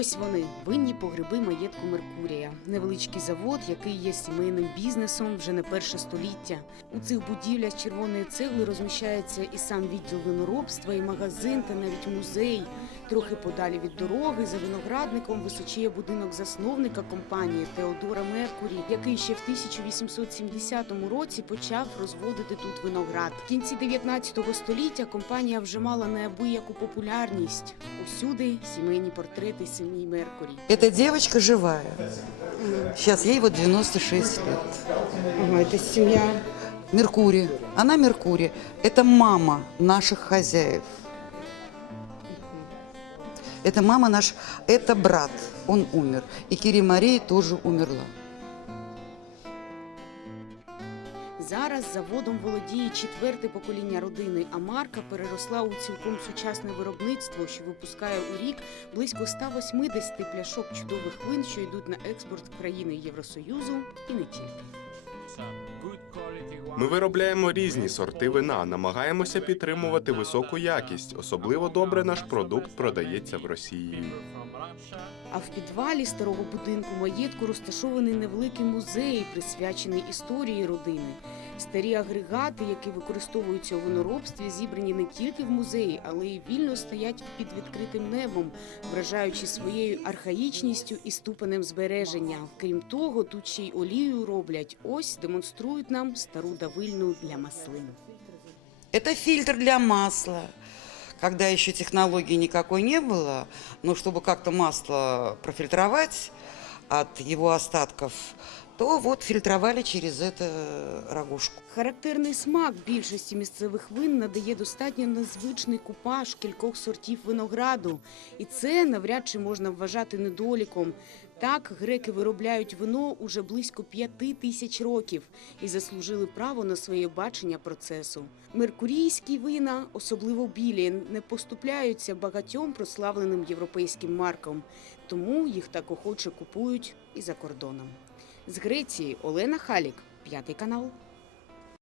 Ось вони винні погреби маєтку Меркурія, невеличкий завод, який є сімейним бізнесом вже не перше століття. У цих будівлях червоної цегли розміщається і сам відділ виноробства, і магазин, та навіть музей. Трохи подалі від дороги за виноградником височіє будинок засновника компанії Теодора Меркурі, який ще в 1870 році почав розводити тут виноград. В кінці 19 століття компанія вже мала неабияку популярність. Усюди сімейні портрети сім'ї Меркурі. Девочка живая. Сейчас ей вот 96 лет. Ага, це сім'я. Меркурий. Она Меркурий. Это мама наших хозяев. Это мама наш, это брат, он умер. И Кири Мария тоже умерла. Зараз заводом володіє четверте покоління родини, а марка переросла у цілком сучасне виробництво, що випускає у рік близько 180 пляшок чудових вин, що йдуть на експорт в країни Євросоюзу і не тільки. Ми виробляємо різні сорти вина, намагаємося підтримувати високу якість. Особливо добре наш продукт продається в Росії. А в підвалі старого будинку маєтку розташований невеликий музей, присвячений історії родини. Старі агрегати, які використовуються у виноробстві, зібрані не тільки в музеї, але й вільно стоять під відкритим небом, вражаючи своєю архаїчністю і ступенем збереження. Крім того, тут ще й олію роблять. Ось демонструють нам стару давильну для маслин. Это фильтр для масла. Когда еще технологии никакой не было, но чтобы как-то масло профильтровать от его остатков, то вот фильтровали через это рогушку. Характерний смак більшості місцевих вин надає достатньо незвичний купаж кількох сортів винограду, і це навряд чи можна вважати недоліком. Так, греки виробляють вино уже близько п'яти тисяч років і заслужили право на своє бачення процесу. Меркурійські вина, особливо білі, не поступляються багатьом прославленим європейським маркам, тому їх так охоче купують і за кордоном. З Греції Олена Халік, п'ятий канал.